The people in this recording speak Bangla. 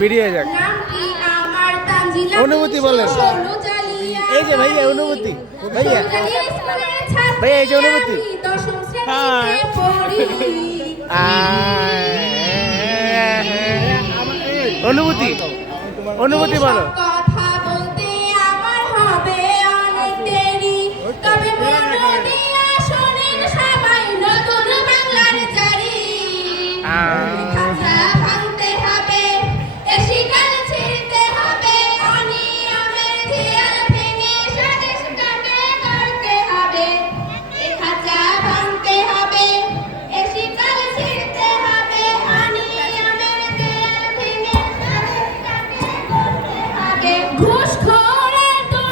বেরিয়ে যাক। অনুভূতি বলেন, এই যে ভাইয়া অনুভূতি, ভাইয়া ভাইয়া এই যে অনুভূতি। অনুভূতি অনুভূতি বলো।